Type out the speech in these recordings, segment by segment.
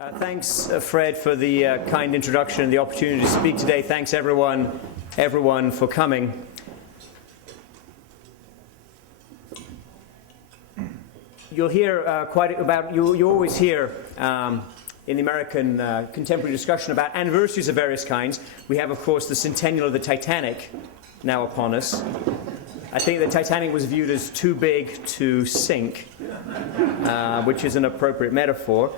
Thanks, Fred, for the kind introduction and the opportunity to speak today. Thanks, everyone for coming. You'll hear you always hear in the American contemporary discussion about anniversaries of various kinds. We have, of course, the centennial of the Titanic now upon us. I think the Titanic was viewed as too big to sink, which is an appropriate metaphor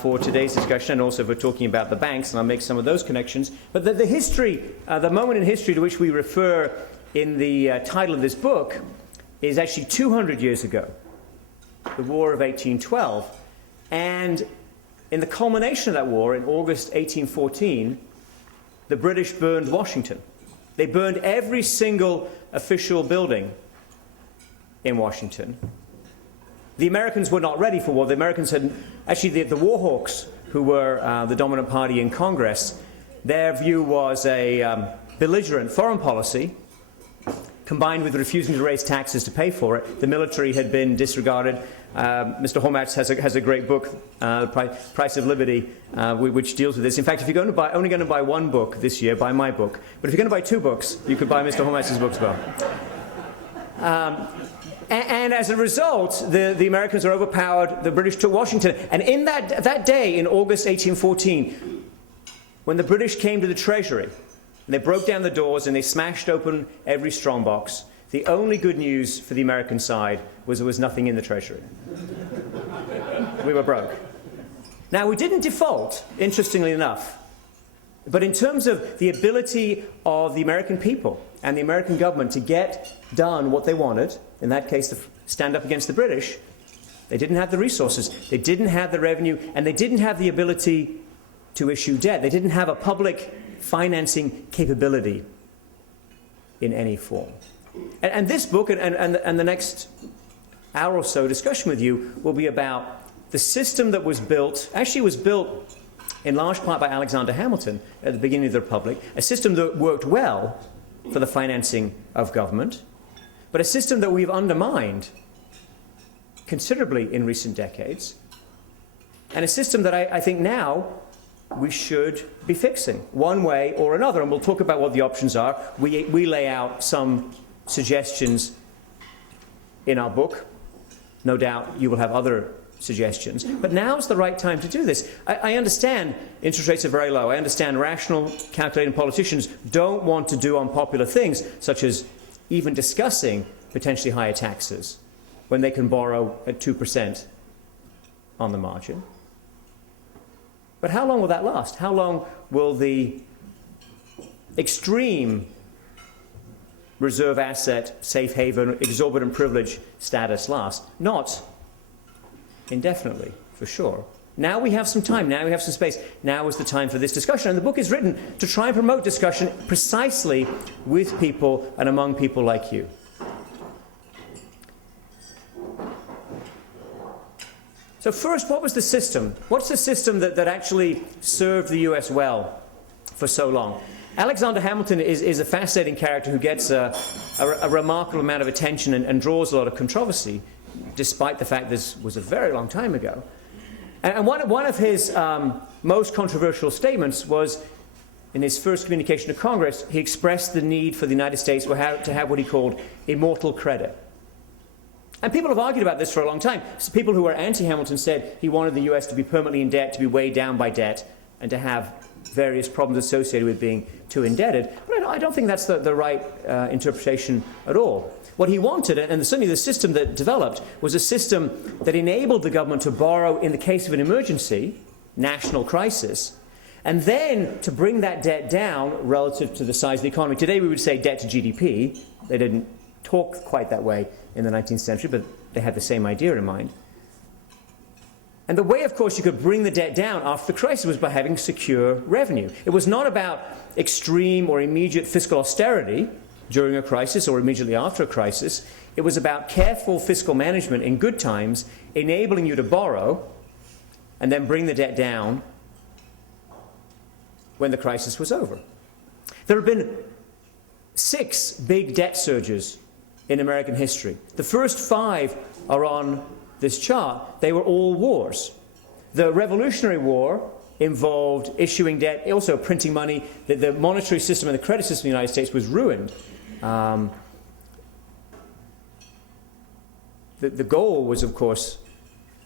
for today's discussion and also for talking about the banks, and I'll make some of those connections. But the history, the moment in history to which we refer in the title of this book is actually 200 years ago, the War of 1812. And in the culmination of that war, in August 1814, the British burned Washington. They burned every single official building in Washington. The Americans were not ready for war. The Americans had, actually the war hawks, who were the dominant party in Congress, their view was a belligerent foreign policy combined with refusing to raise taxes to pay for it. The military had been disregarded. Mr. Hormats has a great book, Price of Liberty, which deals with this. In fact, if you're only going to buy one book this year, buy my book. But if you're going to buy two books, you could buy Mr. Hormats' book as well. And as a result, the Americans are overpowered. The British took Washington. And in that day, in August 1814, when the British came to the Treasury, and they broke down the doors and they smashed open every strongbox, the only good news for the American side was there was nothing in the Treasury. We were broke. Now, we didn't default, interestingly enough. But in terms of the ability of the American people and the American government to get done what they wanted, in that case, to stand up against the British, they didn't have the resources, they didn't have the revenue, and they didn't have the ability to issue debt. They didn't have a public financing capability in any form. And this book and the next hour or so discussion with you will be about the system that was built, actually was built in large part by Alexander Hamilton at the beginning of the Republic, a system that worked well for the financing of government, but a system that we've undermined considerably in recent decades, and a system that I think now we should be fixing one way or another. And we'll talk about what the options are. We lay out some suggestions in our book. No doubt you will have other suggestions. But now's the right time to do this. I understand interest rates are very low. I understand rational, calculating politicians don't want to do unpopular things, such as even discussing potentially higher taxes when they can borrow at 2% on the margin. But how long will that last? How long will the extreme reserve asset, safe haven, exorbitant privilege status last? Not indefinitely, for sure. Now we have some time. Now we have some space. Now is the time for this discussion. And the book is written to try and promote discussion precisely with people and among people like you. So first, what was the system? What's the system that actually served the US well for so long? Alexander Hamilton is a fascinating character who gets a remarkable amount of attention and draws a lot of controversy, despite the fact this was a very long time ago. And one of his most controversial statements was, in his first communication to Congress, he expressed the need for the United States to have what he called immortal credit. And people have argued about this for a long time. So people who were anti-Hamilton said he wanted the US to be permanently in debt, to be weighed down by debt, and to have various problems associated with being too indebted. But I don't think that's the right interpretation at all. What he wanted, and certainly the system that developed, was a system that enabled the government to borrow in the case of an emergency, national crisis, and then to bring that debt down relative to the size of the economy. Today we would say debt to GDP. They didn't talk quite that way in the 19th century, but they had the same idea in mind. And the way, of course, you could bring the debt down after the crisis was by having secure revenue. It was not about extreme or immediate fiscal austerity during a crisis or immediately after a crisis. It was about careful fiscal management in good times, enabling you to borrow and then bring the debt down when the crisis was over. There have been 6 big debt surges in American history. The first 5 are on this chart. They were all wars. The Revolutionary War involved issuing debt, also printing money. The monetary system and the credit system in the United States was ruined. The goal was, of course,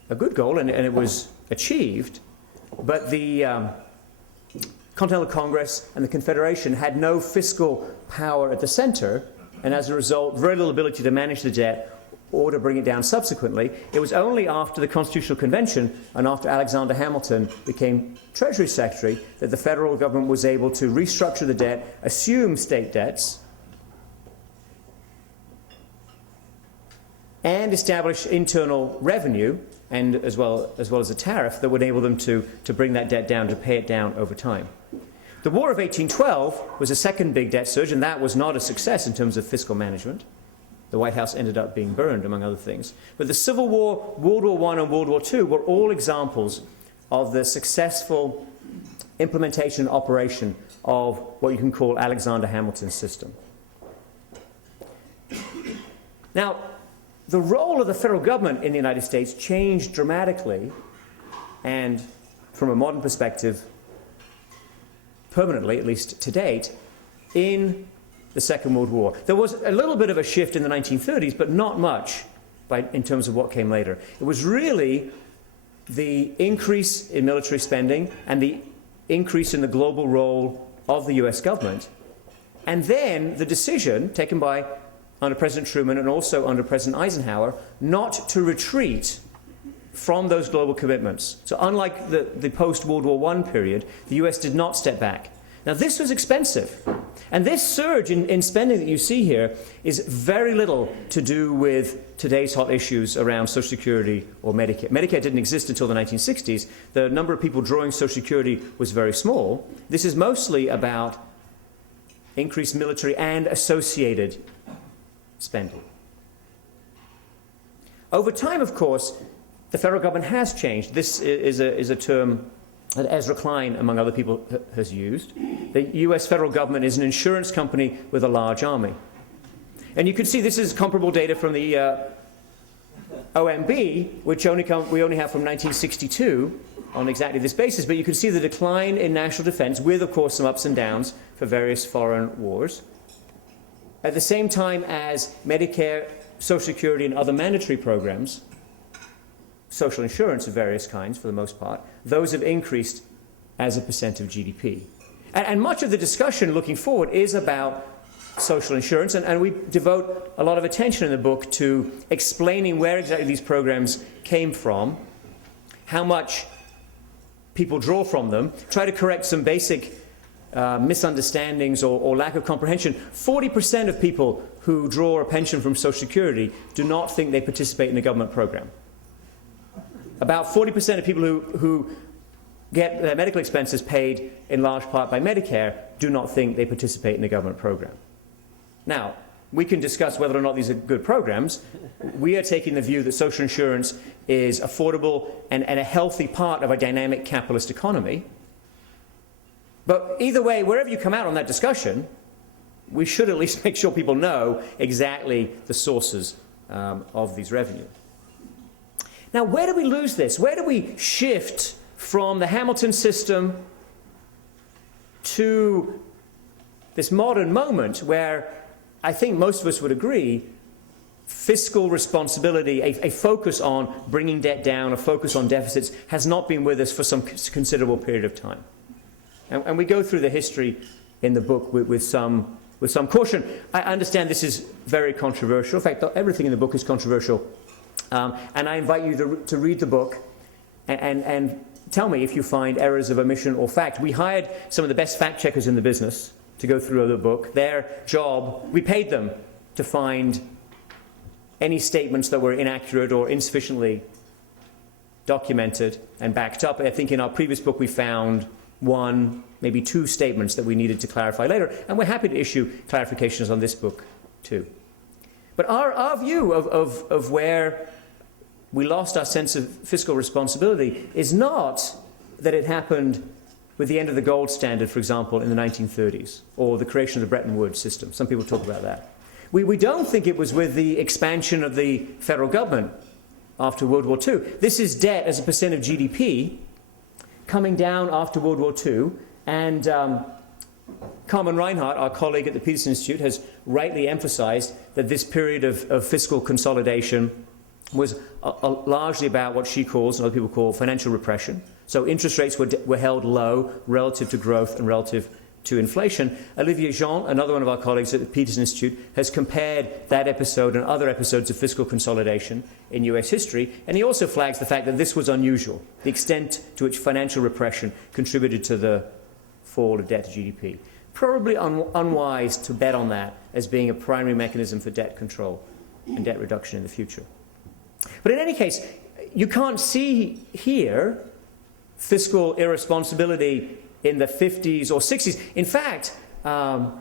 a good goal, and it was achieved, but the Continental Congress and the Confederation had no fiscal power at the center, and as a result, very little ability to manage the debt or to bring it down subsequently. It was only after the Constitutional Convention and after Alexander Hamilton became Treasury Secretary that the federal government was able to restructure the debt, assume state debts, and establish internal revenue, and as well as a tariff that would enable them to bring that debt down, to pay it down over time. The War of 1812 was a second big debt surge, and that was not a success in terms of fiscal management. The White House ended up being burned, among other things. But the Civil War, World War I, and World War II were all examples of the successful implementation and operation of what you can call Alexander Hamilton's system. Now, the role of the federal government in the United States changed dramatically, and from a modern perspective, permanently, at least to date, in the Second World War. There was a little bit of a shift in the 1930s, but not much in terms of what came later. It was really the increase in military spending and the increase in the global role of the US government, and then the decision taken by under President Truman and also under President Eisenhower not to retreat from those global commitments. So unlike the post-World War I period, the US did not step back. Now this was expensive. And this surge in spending that you see here is very little to do with today's hot issues around Social Security or Medicare. Medicare didn't exist until the 1960s. The number of people drawing Social Security was very small. This is mostly about increased military and associated spending. Over time, of course, the federal government has changed. This is a term that Ezra Klein, among other people, has used. The US federal government is an insurance company with a large army. And you can see this is comparable data from the OMB, which we only have from 1962 on exactly this basis, but you can see the decline in national defense with, of course, some ups and downs for various foreign wars. At the same time as Medicare, Social Security, and other mandatory programs, social insurance of various kinds for the most part, those have increased as a percent of GDP. And much of the discussion looking forward is about social insurance, and we devote a lot of attention in the book to explaining where exactly these programs came from, how much people draw from them, try to correct some basic misunderstandings or lack of comprehension. 40% of people who draw a pension from Social Security do not think they participate in a government program. About 40% of people who get their medical expenses paid in large part by Medicare do not think they participate in a government program. Now, we can discuss whether or not these are good programs. We are taking the view that social insurance is affordable and a healthy part of a dynamic capitalist economy. But either way, wherever you come out on that discussion, we should at least make sure people know exactly the sources of these revenues. Now, where do we lose this? Where do we shift from the Hamilton system to this modern moment where I think most of us would agree fiscal responsibility, a focus on bringing debt down, a focus on deficits, has not been with us for some considerable period of time. And we go through the history in the book with some caution. I understand this is very controversial. In fact, everything in the book is controversial. And I invite you to read the book and tell me if you find errors of omission or fact. We hired some of the best fact checkers in the business to go through the book. Their job, we paid them to find any statements that were inaccurate or insufficiently documented and backed up. I think in our previous book we found one, maybe two statements that we needed to clarify later, and we're happy to issue clarifications on this book too. But our view of where we lost our sense of fiscal responsibility is not that it happened with the end of the gold standard, for example, in the 1930s, or the creation of the Bretton Woods system. Some people talk about that. We don't think it was with the expansion of the federal government after World War II. This is debt as a percent of GDP coming down after World War II. And Carmen Reinhardt, our colleague at the Peterson Institute, has rightly emphasized that this period of fiscal consolidation was largely about what she calls, and other people call, financial repression. So interest rates were held low relative to growth and relative to inflation. Olivier Jean, another one of our colleagues at the Peterson Institute, has compared that episode and other episodes of fiscal consolidation in US history, and he also flags the fact that this was unusual, the extent to which financial repression contributed to the fall of debt to GDP. Probably unwise to bet on that as being a primary mechanism for debt control and debt reduction in the future. But in any case, you can't see here fiscal irresponsibility in the 50s or 60s. In fact, the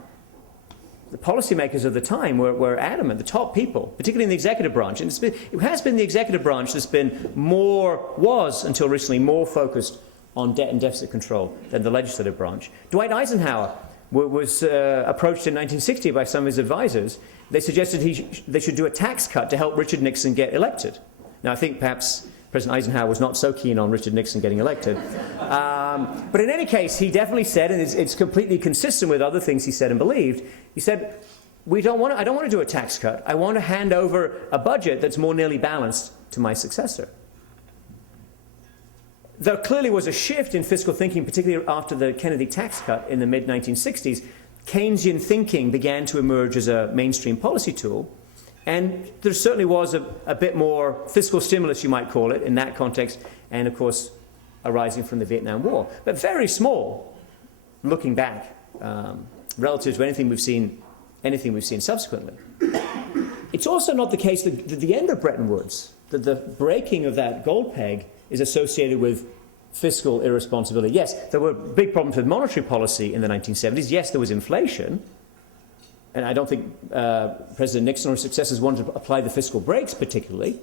policymakers of the time were adamant, the top people, particularly in the executive branch. And it has been the executive branch that's been was until recently more focused on debt and deficit control than the legislative branch. Dwight Eisenhower was approached in 1960 by some of his advisors. They suggested they should do a tax cut to help Richard Nixon get elected. Now, I think perhaps President Eisenhower was not so keen on Richard Nixon getting elected. But in any case, he definitely said, and it's completely consistent with other things he said and believed, he said, I don't want to do a tax cut. I want to hand over a budget that's more nearly balanced to my successor. There clearly was a shift in fiscal thinking, particularly after the Kennedy tax cut in the mid-1960s. Keynesian thinking began to emerge as a mainstream policy tool, and there certainly was a bit more fiscal stimulus, you might call it, in that context, and of course arising from the Vietnam War. But very small, looking back, relative to anything we've seen subsequently. It's also not the case that the end of Bretton Woods, that the breaking of that gold peg is associated with fiscal irresponsibility. Yes, there were big problems with monetary policy in the 1970s. Yes, there was inflation. And I don't think President Nixon or his successors wanted to apply the fiscal brakes particularly.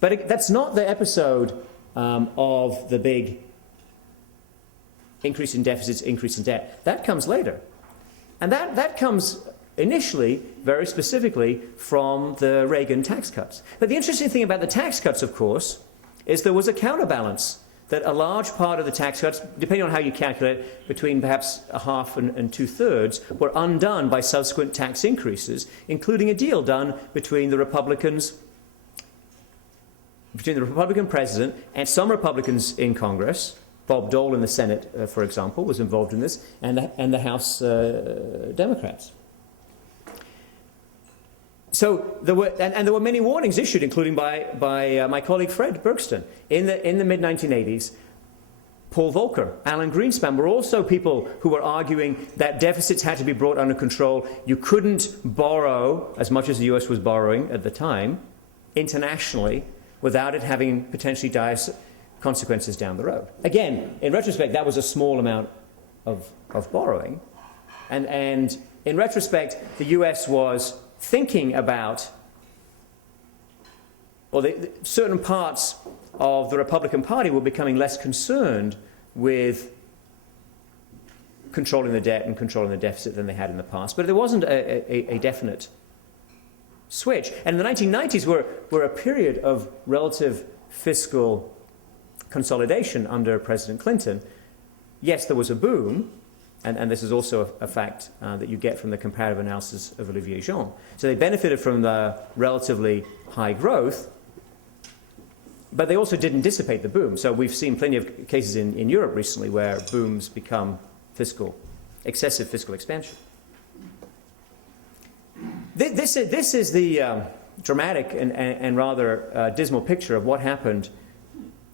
But that's not the episode of the big increase in deficits, increase in debt. That comes later. And that comes initially, very specifically, from the Reagan tax cuts. But the interesting thing about the tax cuts, of course, is there was a counterbalance, that a large part of the tax cuts, depending on how you calculate it, between perhaps a half and two-thirds, were undone by subsequent tax increases, including a deal done between the Republican president and some Republicans in Congress. Bob Dole in the Senate, for example, was involved in this, and the House Democrats. So there were many warnings issued, including by my colleague Fred Bergston in the mid-1980s. Paul Volcker, Alan Greenspan were also people who were arguing that deficits had to be brought under control. You couldn't borrow as much as the US was borrowing at the time internationally without it having potentially dire consequences down the road. Again, in retrospect, that was a small amount of borrowing. And in retrospect, the US was thinking about, or certain parts of the Republican Party were becoming less concerned with controlling the debt and controlling the deficit than they had in the past. But there wasn't a definite switch. And the 1990s were a period of relative fiscal consolidation under President Clinton. Yes, there was a boom, and this is also a fact that you get from the comparative analysis of Olivier Jean. So they benefited from the relatively high growth, but they also didn't dissipate the boom. So we've seen plenty of cases in Europe recently where booms become excessive fiscal expansion. This is the dramatic and rather dismal picture of what happened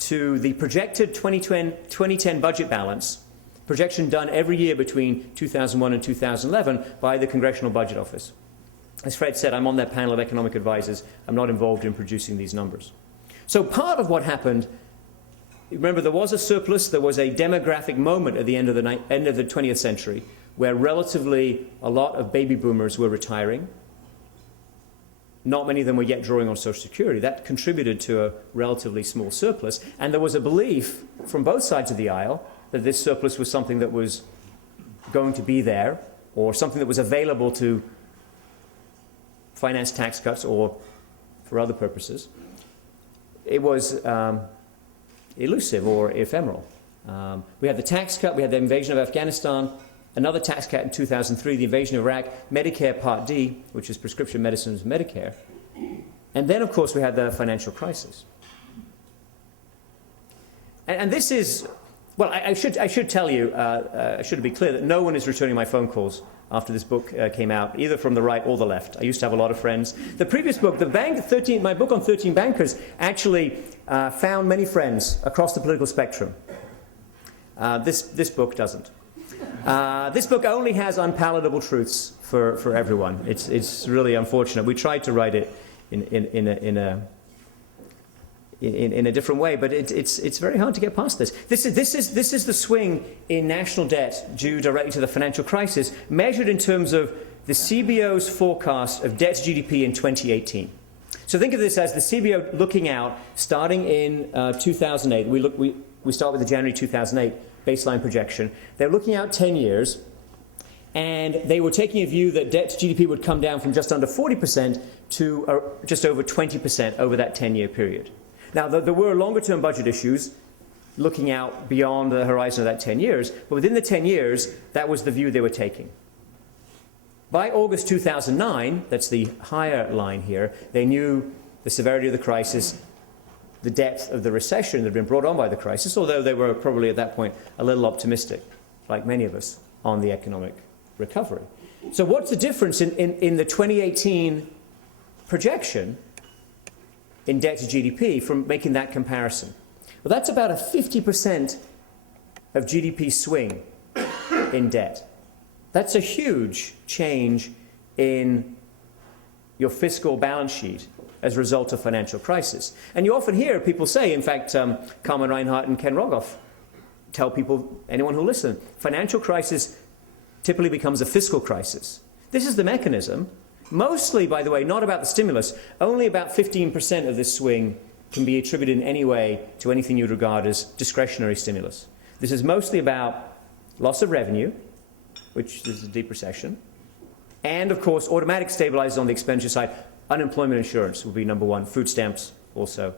to the projected 2010 budget balance, projection done every year between 2001 and 2011 by the Congressional Budget Office. As Fred said, I'm on that panel of economic advisors. I'm not involved in producing these numbers. So part of what happened, remember, there was a surplus, there was a demographic moment at the end of the 20th century where relatively a lot of baby boomers were retiring. Not many of them were yet drawing on Social Security. That contributed to a relatively small surplus. And there was a belief from both sides of the aisle that this surplus was something that was going to be there, or something that was available to finance tax cuts or for other purposes. it was elusive or ephemeral. We had the tax cut, we had the invasion of Afghanistan, another tax cut in 2003, the invasion of Iraq, Medicare Part D, which is prescription medicines, Medicare. And then, of course, we had the financial crisis. And this is, well, I should tell you, I should be clear that no one is returning my phone calls after this book came out, either from the right or the left. I used to have a lot of friends. The previous book, my book on 13 bankers, actually found many friends across the political spectrum. This book doesn't. This book only has unpalatable truths for everyone. It's really unfortunate. We tried to write it in a different way, but it's very hard to get past this. This is the swing in national debt due directly to the financial crisis, measured in terms of the CBO's forecast of debt to GDP in 2018. So think of this as the CBO looking out, starting in 2008. We start with the January 2008 baseline projection. They're looking out 10 years, and they were taking a view that debt to GDP would come down from just under 40% to just over 20% over that 10-year period. Now, there were longer-term budget issues looking out beyond the horizon of that 10 years, but within the 10 years, that was the view they were taking. By August 2009, that's the higher line here, they knew the severity of the crisis, the depth of the recession that had been brought on by the crisis, although they were probably at that point a little optimistic, like many of us, on the economic recovery. So what's the difference in the 2018 projection in debt to GDP from making that comparison? Well, that's about a 50% of GDP swing in debt. That's a huge change in your fiscal balance sheet as a result of financial crisis. And you often hear people say, in fact, Carmen Reinhart and Ken Rogoff tell people, anyone who listens, financial crisis typically becomes a fiscal crisis. This is the mechanism. Mostly, by the way, not about the stimulus. Only about 15% of this swing can be attributed in any way to anything you'd regard as discretionary stimulus. This is mostly about loss of revenue, which is a deep recession, and, of course, automatic stabilizers on the expenditure side. Unemployment insurance would be number one. Food stamps also.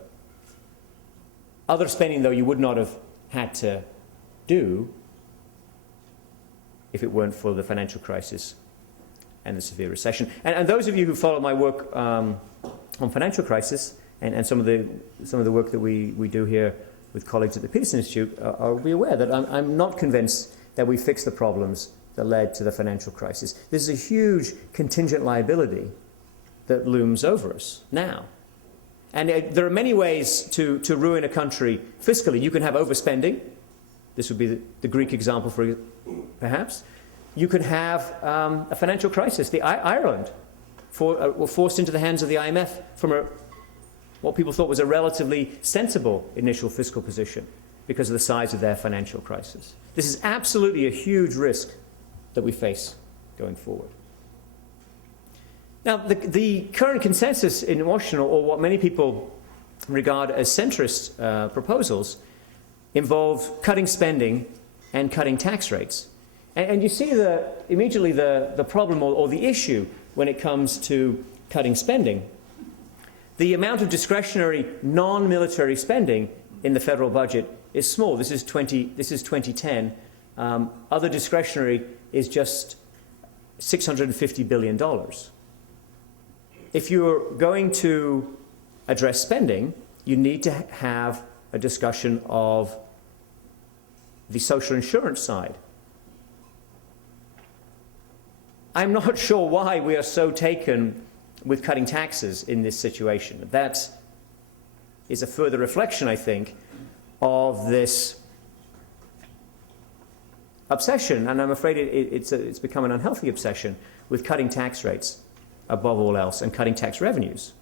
Other spending, though, you would not have had to do if it weren't for the financial crisis and the severe recession. And those of you who follow my work on financial crisis and some of the work that we do here with colleagues at the Peterson Institute will be aware that I'm not convinced that we fixed the problems that led to the financial crisis. This is a huge contingent liability that looms over us now. And there are many ways to ruin a country fiscally. You can have overspending. This would be the Greek example, perhaps. You could have a financial crisis. Ireland were forced into the hands of the IMF from what people thought was a relatively sensible initial fiscal position because of the size of their financial crisis. This is absolutely a huge risk that we face going forward. Now, the current consensus in Washington, or what many people regard as centrist proposals, involve cutting spending and cutting tax rates. And you see immediately the problem or the issue when it comes to cutting spending. The amount of discretionary non-military spending in the federal budget is small. This is 2010. Other discretionary is just $650 billion. If you're going to address spending, you need to have a discussion of the social insurance side. I'm not sure why we are so taken with cutting taxes in this situation. That is a further reflection, I think, of this obsession, and I'm afraid it's become an unhealthy obsession with cutting tax rates above all else and cutting tax revenues,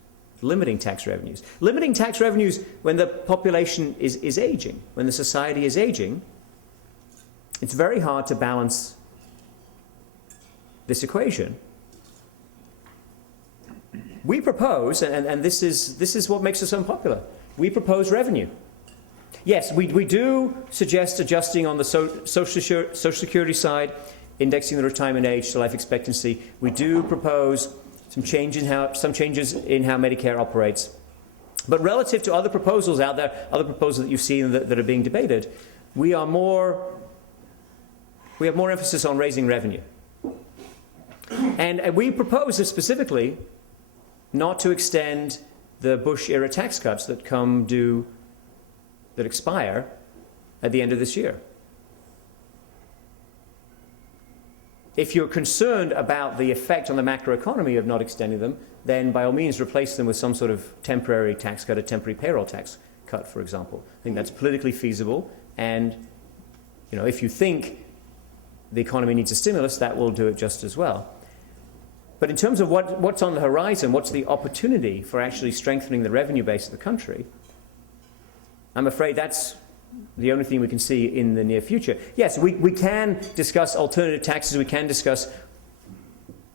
limiting tax revenues. Limiting tax revenues when the population is aging, when the society is aging, it's very hard to balance this equation. We propose, and this is what makes us unpopular, we propose revenue. Yes, we do suggest adjusting on the Social Security side, indexing the retirement age to life expectancy. We do propose some changes in how Medicare operates. But relative to other proposals out there, other proposals that you've seen that are being debated, we have more emphasis on raising revenue. And we propose specifically not to extend the Bush-era tax cuts that expire at the end of this year. If you're concerned about the effect on the macroeconomy of not extending them, then by all means replace them with some sort of temporary tax cut, a temporary payroll tax cut, for example. I think that's politically feasible, and if you think the economy needs a stimulus, that will do it just as well. But in terms of what's on the horizon, what's the opportunity for actually strengthening the revenue base of the country, I'm afraid that's the only thing we can see in the near future. Yes, we can discuss alternative taxes, we can discuss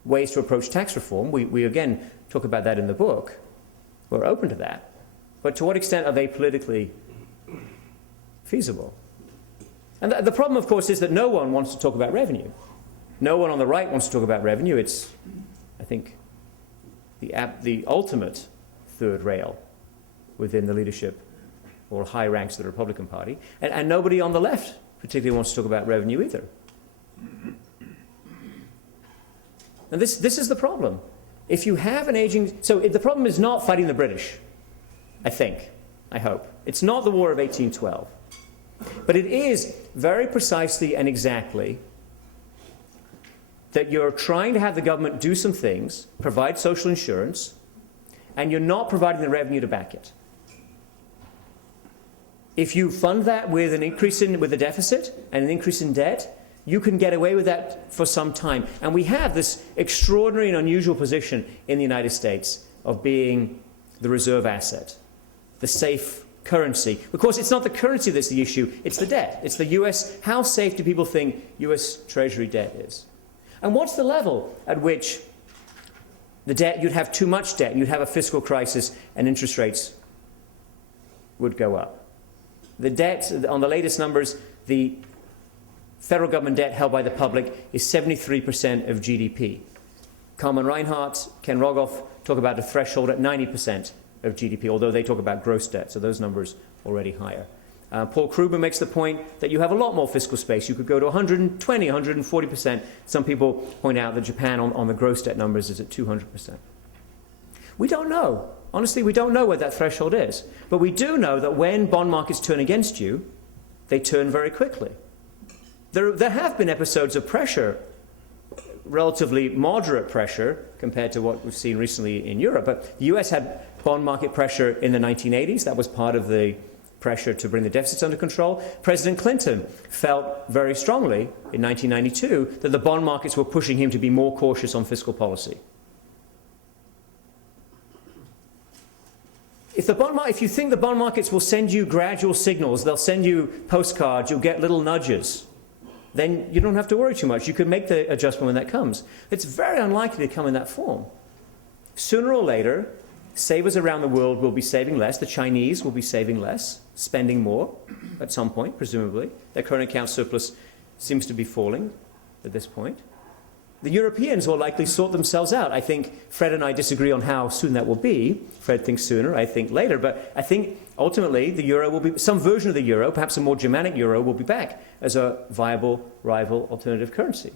ways to approach tax reform. We again talk about that in the book. We're open to that. But to what extent are they politically feasible? And the problem, of course, is that no one wants to talk about revenue. No one on the right wants to talk about revenue. It's, I think, the ultimate third rail within the leadership or high ranks of the Republican Party. And nobody on the left particularly wants to talk about revenue either. And this is the problem. If you have an aging... So the problem is not fighting the British, I hope. It's not the War of 1812. But it is very precisely and exactly that you're trying to have the government do some things, provide social insurance, and you're not providing the revenue to back it. If you fund that with an increase with the deficit and an increase in debt, you can get away with that for some time. And we have this extraordinary and unusual position in the United States of being the reserve asset, the safe currency. Of course, it's not the currency that's the issue, it's the debt. It's the US, how safe do people think US Treasury debt is? And what's the level at which the debt, you'd have too much debt, and you'd have a fiscal crisis, and interest rates would go up? The debt, on the latest numbers, the federal government debt held by the public is 73% of GDP. Carmen Reinhardt, Ken Rogoff talk about a threshold at 90% of GDP, although they talk about gross debt, so those numbers are already higher. Paul Krugman makes the point that you have a lot more fiscal space. You could go to 120, 140%. Some people point out that Japan on the gross debt numbers is at 200%. We don't know. Honestly, we don't know where that threshold is. But we do know that when bond markets turn against you, they turn very quickly. There have been episodes of pressure, relatively moderate pressure compared to what we've seen recently in Europe. But the US had bond market pressure in the 1980s. That was part of the pressure to bring the deficits under control. President Clinton felt very strongly in 1992 that the bond markets were pushing him to be more cautious on fiscal policy. If you think the bond markets will send you gradual signals, they'll send you postcards, you'll get little nudges, then you don't have to worry too much. You can make the adjustment when that comes. It's very unlikely to come in that form. Sooner or later, savers around the world will be saving less. The Chinese will be saving less, spending more at some point, presumably. Their current account surplus seems to be falling at this point. The Europeans will likely sort themselves out. I think Fred and I disagree on how soon that will be. Fred thinks sooner, I think later. But I think ultimately the euro will be, some version of the euro, perhaps a more Germanic euro, will be back as a viable rival alternative currency.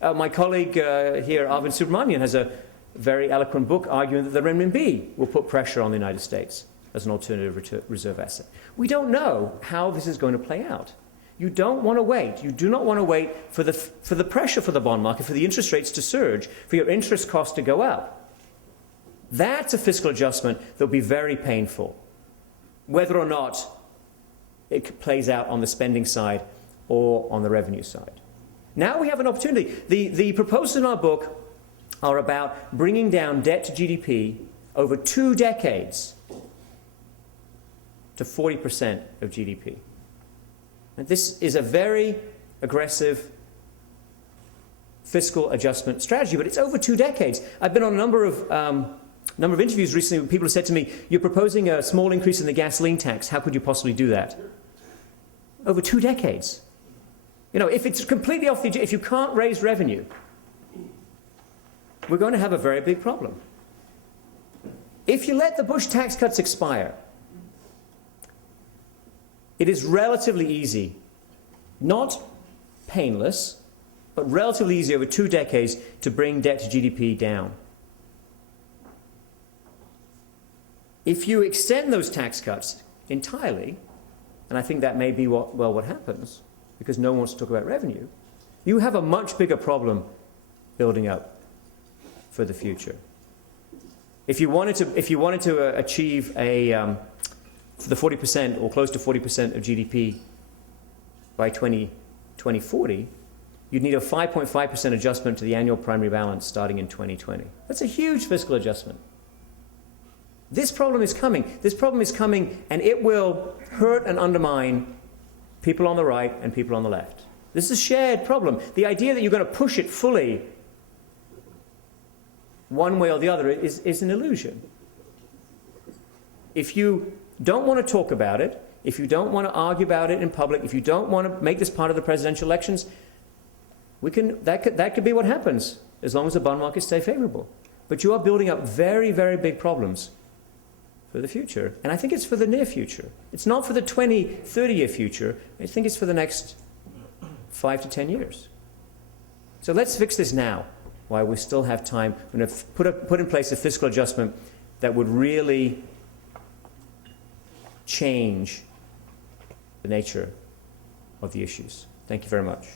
My colleague here, Arvind Subramanian, has a very eloquent book arguing that the renminbi will put pressure on the United States as an alternative reserve asset. We don't know how this is going to play out. You don't want to wait. You do not want to wait for the pressure for the bond market, for the interest rates to surge, for your interest costs to go up. That's a fiscal adjustment that will be very painful, whether or not it plays out on the spending side or on the revenue side. Now we have an opportunity. The proposals in our book are about bringing down debt to GDP over 2 decades to 40% of GDP. And this is a very aggressive fiscal adjustment strategy, but it's over 2 decades. I've been on a number of interviews recently where people have said to me, "You're proposing a small increase in the gasoline tax. How could you possibly do that?" Over 2 decades. You know, if it's completely off if you can't raise revenue, we're going to have a very big problem. If you let the Bush tax cuts expire, it is relatively easy, not painless, but relatively easy over 2 decades to bring debt to GDP down. If you extend those tax cuts entirely, and I think that may be what happens, because no one wants to talk about revenue, you have a much bigger problem building up for the future. If you wanted to achieve the 40% or close to 40% of GDP by 2040, you'd need a 5.5% adjustment to the annual primary balance starting in 2020. That's a huge fiscal adjustment. This problem is coming. This problem is coming, and it will hurt and undermine people on the right and people on the left. This is a shared problem. The idea that you're going to push it fully one way or the other is an illusion. If you don't want to talk about it, if you don't want to argue about it in public, if you don't want to make this part of the presidential elections, that could be what happens, as long as the bond markets stay favorable. But you are building up very, very big problems for the future. And I think it's for the near future. It's not for the 20, 30-year future. I think it's for the next 5 to 10 years. So let's fix this now, while we still have time. We're going to put in place a fiscal adjustment that would really change the nature of the issues. Thank you very much.